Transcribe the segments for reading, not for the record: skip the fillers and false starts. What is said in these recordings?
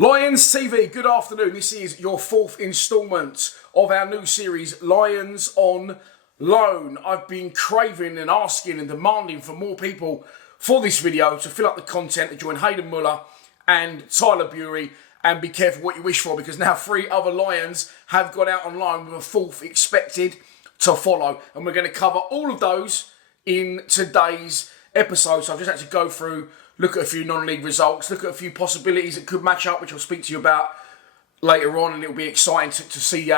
Lions TV, good afternoon. This is your fourth instalment of our new series, Lions on Loan. I've been craving and asking and demanding for more people for this video to fill up the content, to join Hayden, Muller and Tyler Burey, and be careful what you wish for, because now 3 other Lions have gone out on loan with a fourth expected to follow. And we're going to cover all of those in today's episode. So I've just had to go through, look at a few non-league results, look at a few possibilities that could match up, which I'll speak to you about later on, and it'll be exciting to see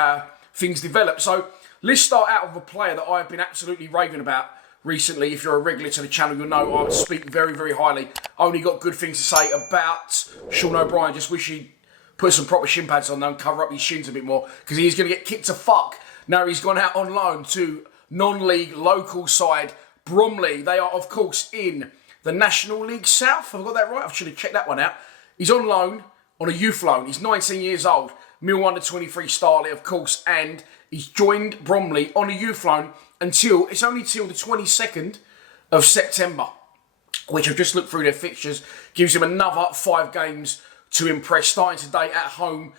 things develop. So let's start out with a player that I've been absolutely raving about recently. If you're a regular to the channel, you'll know I speak very, very highly. Only got good things to say about Sean O'Brien. Just wish he'd put some proper shin pads on there and cover up his shins a bit more, because he's going to get kicked to fuck. Now he's gone out on loan to non-league local side Bromley. They are, of course, in the National League South. Have I got that right? I should have checked that one out. He's on loan, on a youth loan. He's 19 years old. Millwall under 23 starlet, of course, and he's joined Bromley on a youth loan until, it's only till the 22nd of September, which I've just looked through their fixtures, gives him another 5 games to impress, starting today at home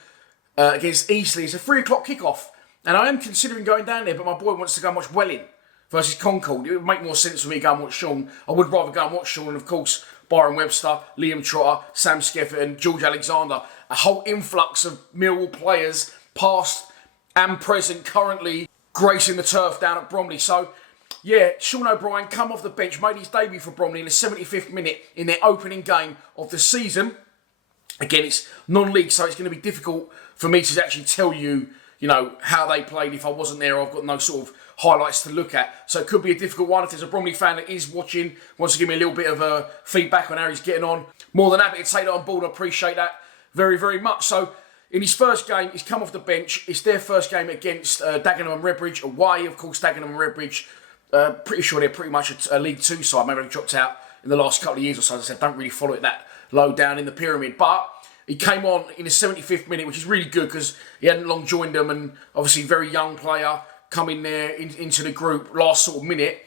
against Eastleigh. It's a 3 o'clock kickoff, and I am considering going down there, but my boy wants to go and watch Welling versus Concord. It would make more sense for me to go and watch Sean. I would rather go and watch Sean, and of course, Byron Webster, Liam Trotter, Sam Scaffolding, George Alexander. A whole influx of Millwall players, past and present, currently gracing the turf down at Bromley. So, yeah, Sean O'Brien come off the bench, made his debut for Bromley in the 75th minute in their opening game of the season. Again, it's non-league, so it's going to be difficult for me to actually tell you, how they played if I wasn't there. I've got no sort of highlights to look at. So it could be a difficult one. If there's a Bromley fan that is watching, wants to give me a little bit of feedback on how he's getting on, more than happy to take that on board. I appreciate that very, very much. So in his first game, he's come off the bench. It's their first game against Dagenham and Redbridge away. Of course, Dagenham and Redbridge, pretty sure they're pretty much a League 2 side. Maybe they've dropped out in the last couple of years or so. As I said, don't really follow it that low down in the pyramid. But he came on in the 75th minute, which is really good because he hadn't long joined them, and obviously very young player coming there into the group last sort of minute.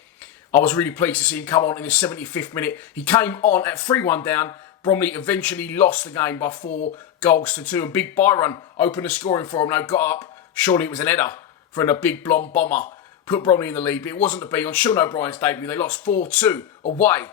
I was really pleased to see him come on in the 75th minute. He came on at 3-1 down. Bromley eventually lost the game by 4 goals to 2, and Big Byron opened the scoring for him. They got up. Surely it was an header from a big blonde bomber. Put Bromley in the lead, but it wasn't to be. On Sean O'Brien's debut, they lost 4-2 away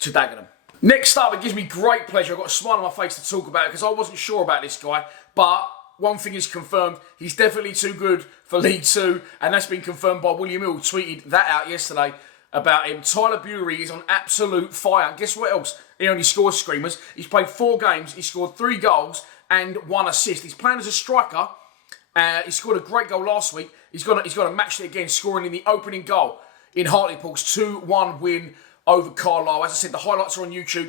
to Dagenham. Next up, it gives me great pleasure. I've got a smile on my face to talk about it, because I wasn't sure about this guy, but one thing is confirmed. He's definitely too good for League 2, and that's been confirmed by William Hill. Tweeted that out yesterday about him. Tyler Burey is on absolute fire. And guess what else? He only scores screamers. He's played 4 games. He scored 3 goals and 1 assist. He's playing as a striker. He scored a great goal last week. He's got to match it again, scoring in the opening goal in Hartlepool's 2-1 win over Carlisle. As I said, the highlights are on YouTube.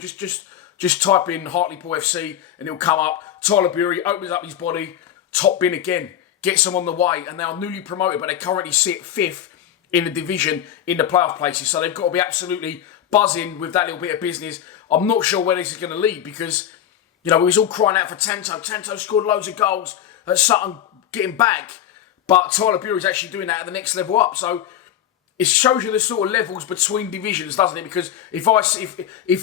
Just type in Hartlepool FC and it'll come up. Tyler Burey opens up his body, top bin again, gets them on the way, and they are newly promoted, but they currently sit 5th in the division in the playoff places. So they've got to be absolutely buzzing with that little bit of business. I'm not sure where this is going to lead, because, we was all crying out for Tanto. Tanto scored loads of goals at Sutton getting back, but Tyler Burey's actually doing that at the next level up. So it shows you the sort of levels between divisions, doesn't it? Because if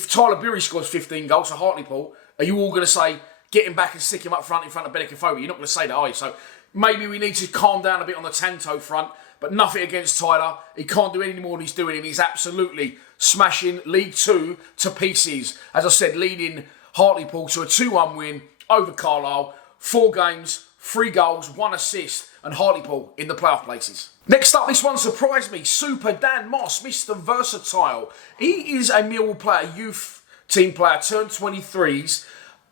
Tyler Burey scores 15 goals for Hartlepool, are you all going to say, get him back and stick him up front in front of Bedekofobi? You're not going to say that, are you? So maybe we need to calm down a bit on the Tanto front, but nothing against Tyler. He can't do any more than he's doing, and he's absolutely smashing League 2 to pieces. As I said, leading Hartlepool to a 2-1 win over Carlisle. 4 games, 3 goals, 1 assist, and Hartlepool in the playoff places. Next up, this one surprised me. Super Dan Moss, Mr. Versatile. He is a Millwall player, youth team player, turned 23s.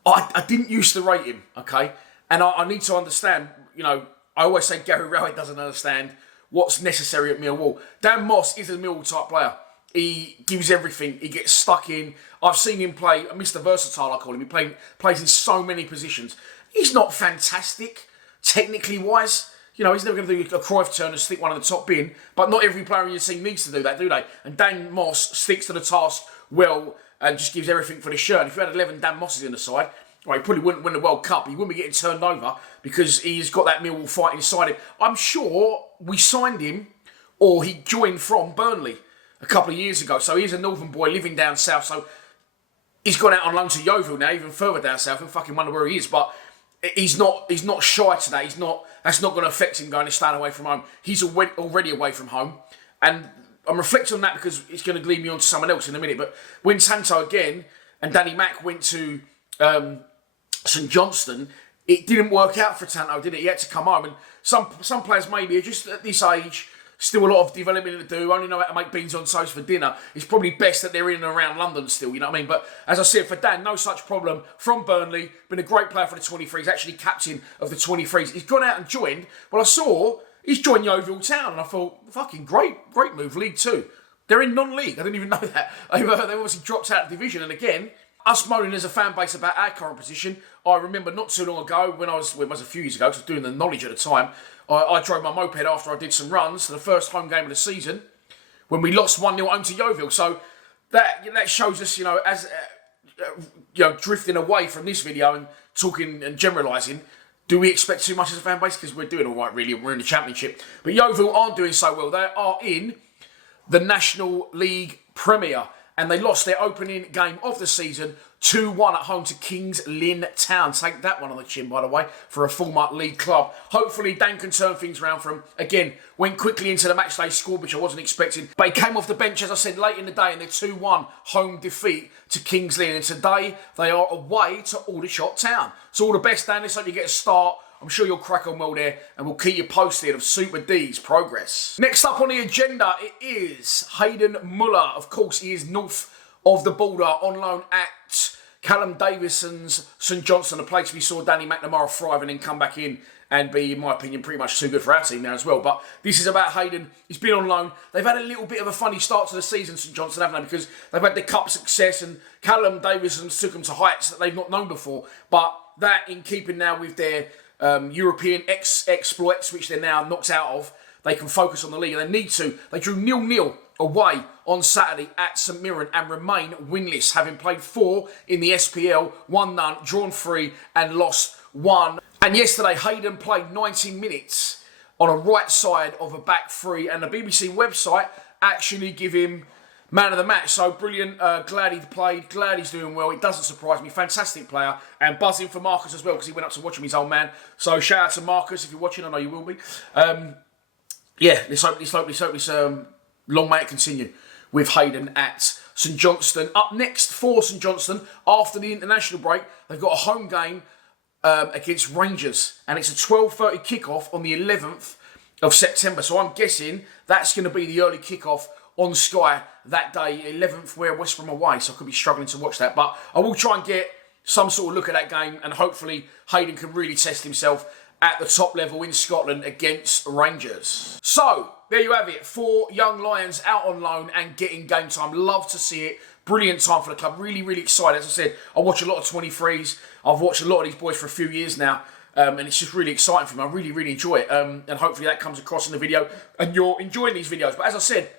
I didn't used to rate him, okay? And I need to understand, I always say Gary Rowett doesn't understand what's necessary at Millwall. Dan Moss is a Millwall type player. He gives everything. He gets stuck in. I've seen him play, Mr. Versatile, I call him. He plays in so many positions. He's not fantastic, technically wise. He's never going to do a Cruyff turn and stick one in the top bin, but not every player in your team needs to do that, do they? And Dan Moss sticks to the task well and just gives everything for the shirt. And if you had 11 Dan Mosses in the side, well, he probably wouldn't win the World Cup. He wouldn't be getting turned over because he's got that Millwall fight inside him. I'm sure we signed him, or he joined from Burnley a couple of years ago. So he's a northern boy living down south. So he's gone out on loan to Yeovil now, even further down south. I fucking wonder where he is, but he's not shy today. That's not going to affect him going and staying away from home. He's already away from home, and I'm reflecting on that because it's going to lead me on to someone else in a minute. But when Santo again and Danny Mack went to St. Johnstone, it didn't work out for Santo, did it? He had to come home, and some players maybe are just at this age. Still a lot of development to do, only know how to make beans on toast for dinner. It's probably best that they're in and around London still, you know what I mean? But as I said, for Dan, no such problem. From Burnley, been a great player for the 23s, actually captain of the 23s. He's gone out and joined, but I saw he's joined Yeovil Town, and I thought, fucking great move, League Two. They're in non-league, I didn't even know that. They've obviously dropped out of division, and again, us moaning as a fan base about our current position, I remember not too long ago, when it was a few years ago, because I was doing the knowledge at the time, I drove my moped after I did some runs to the first home game of the season when we lost 1-0 home to Yeovil. So that shows us, as drifting away from this video and talking and generalising, do we expect too much as a fan base? Because we're doing all right, really. We're in the Championship. But Yeovil aren't doing so well. They are in the National League Premier, and they lost their opening game of the season 2-1 at home to Kings Lynn Town. Take that one on the chin, by the way, for a former league club. Hopefully, Dan can turn things around for him. Again, went quickly into the matchday score, which I wasn't expecting. But he came off the bench, as I said, late in the day in their 2-1 home defeat to Kings Lynn. And today, they are away to Aldershot Town. So all the best, Dan. Let's hope you get a start. I'm sure you'll crack on well there, and we'll keep you posted of Super D's progress. Next up on the agenda, it is Hayden Muller. Of course, he is north of the border on loan at Callum Davison's St. Johnstone, a place we saw Danny McNamara thrive and then come back in and be, in my opinion, pretty much too good for our team now as well. But this is about Hayden. He's been on loan. They've had a little bit of a funny start to the season, St. Johnstone, haven't they? Because they've had the cup success and Callum Davison's took them to heights that they've not known before. But that in keeping now with their European exploits, which they're now knocked out of, they can focus on the league, and they need to. They drew 0-0 away on Saturday at St Mirren and remain winless, having played 4 in the SPL, won none, drawn 3 and lost 1. And yesterday, Hayden played 90 minutes on a right side of a back 3, and the BBC website actually give him man of the match. So brilliant, glad he played, glad he's doing well. It doesn't surprise me, fantastic player, and buzzing for Marcus as well, because he went up to watch him, his old man. So shout out to Marcus, if you're watching, I know you will be. Let's hope this long may it continue with Hayden at St Johnstone. Up next for St Johnstone, after the international break, they've got a home game against Rangers, and it's a 12:30 kickoff on the 11th of September. So I'm guessing that's going to be the early kickoff on Sky that day, 11th, where West Brom away. So I could be struggling to watch that, but I will try and get some sort of look at that game, and hopefully Hayden can really test himself at the top level in Scotland against Rangers. So there you have it, 4 young Lions out on loan and getting game time. Love to see it. Brilliant time for the club. Really, really excited. As I said, I watch a lot of 23s. I've watched a lot of these boys for a few years now. And it's just really exciting for me. I really, really enjoy it. And hopefully that comes across in the video and you're enjoying these videos. But as I said,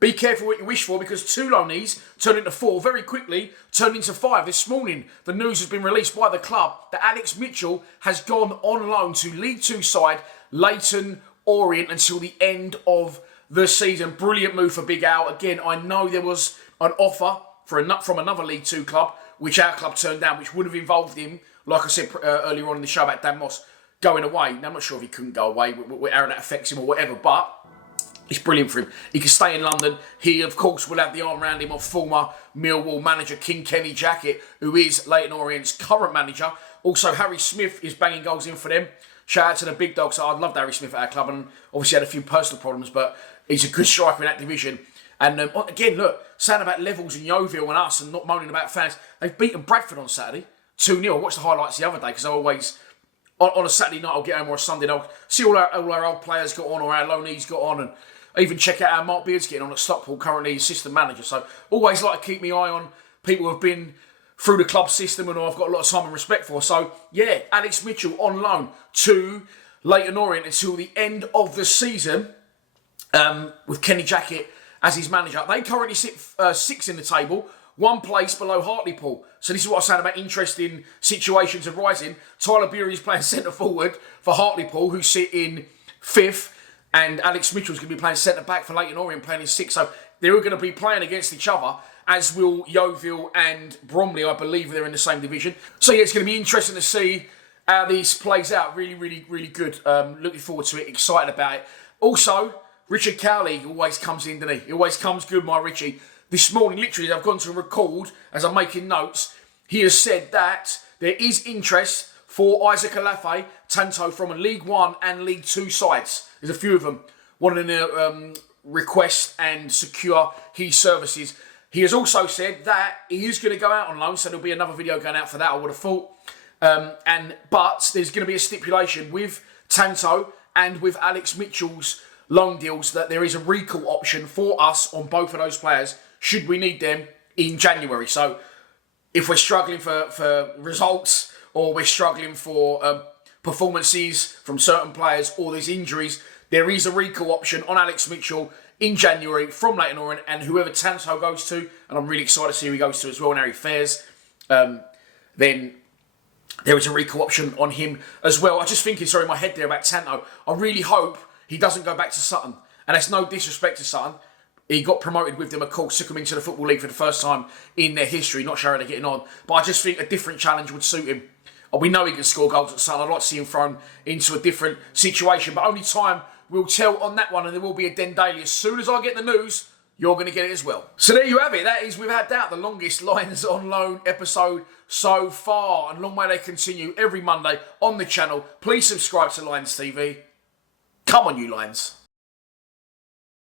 be careful what you wish for, because 2 loanees turned into 4 very quickly, turned into 5. This morning, the news has been released by the club that Alex Mitchell has gone on loan to League 2 side Leighton Orient until the end of the season. Brilliant move for Big Al. Again, I know there was an offer from another League 2 club, which our club turned down, which would have involved him, like I said earlier on in the show about Dan Moss, going away. Now, I'm not sure if he couldn't go away, how that affects him or whatever, but it's brilliant for him. He can stay in London. He, of course, will have the arm around him of former Millwall manager King Kenny Jackett, who is Leighton Orient's current manager. Also, Harry Smith is banging goals in for them. Shout out to the big dogs. I loved Harry Smith at our club, and obviously had a few personal problems, but he's a good striker in that division. And again, look, saying about levels in Yeovil and us and not moaning about fans, they've beaten Bradford on Saturday, 2-0. I watched the highlights the other day, because I always, on a Saturday night, I'll get home, or a Sunday night, I'll see all our old players got on, or our loanees got on, and even check out how Mark Beard's getting on at Stockpool, currently assistant manager. So always like to keep my eye on people who have been through the club system and who I've got a lot of time and respect for. So yeah, Alex Mitchell on loan to Leighton Orient until the end of the season, with Kenny Jackett as his manager. They currently sit 6th in the table, 1 place below Hartlepool. So this is what I was saying about interesting situations arising. Tyler Burey is playing centre forward for Hartlepool, who sit in 5th. And Alex Mitchell's going to be playing centre-back for Leighton Orient, playing in 6th. So they're all going to be playing against each other. as will Yeovil and Bromley. I believe they're in the same division. So yeah, it's going to be interesting to see how this plays out. Really, really, really good. Looking forward to it. Excited about it. Also, Richard Cowley always comes in, doesn't he? He always comes good, my Richie. This morning, literally, I've gone to record as I'm making notes. He has said that there is interest for Isaac Alafe, Tanto from a League One and League Two sides. There's a few of them wanting to request and secure his services. He has also said that he is going to go out on loan, so there'll be another video going out for that, I would have thought. But there's going to be a stipulation with Tanto and with Alex Mitchell's loan deals that there is a recall option for us on both of those players should we need them in January. So if we're struggling for results, or we're struggling for performances from certain players, or there's injuries, there is a recall option on Alex Mitchell in January from Leyton Orient, and whoever Tanto goes to, and I'm really excited to see who he goes to as well and how he fares, then there is a recall option on him as well. I just thinking, sorry, in my head there about Tanto, I really hope he doesn't go back to Sutton. And that's no disrespect to Sutton. He got promoted with them, of course, took them into the Football League for the first time in their history. Not sure how they're getting on. But I just think a different challenge would suit him. We know he can score goals at Sutton. I'd like to see him thrown into a different situation. But only time will tell on that one. And there will be a Den Daily. As soon as I get the news, you're going to get it as well. So there you have it. That is, without doubt, the longest Lions on Loan episode so far. And long may they continue every Monday on the channel. Please subscribe to Lions TV. Come on, you Lions.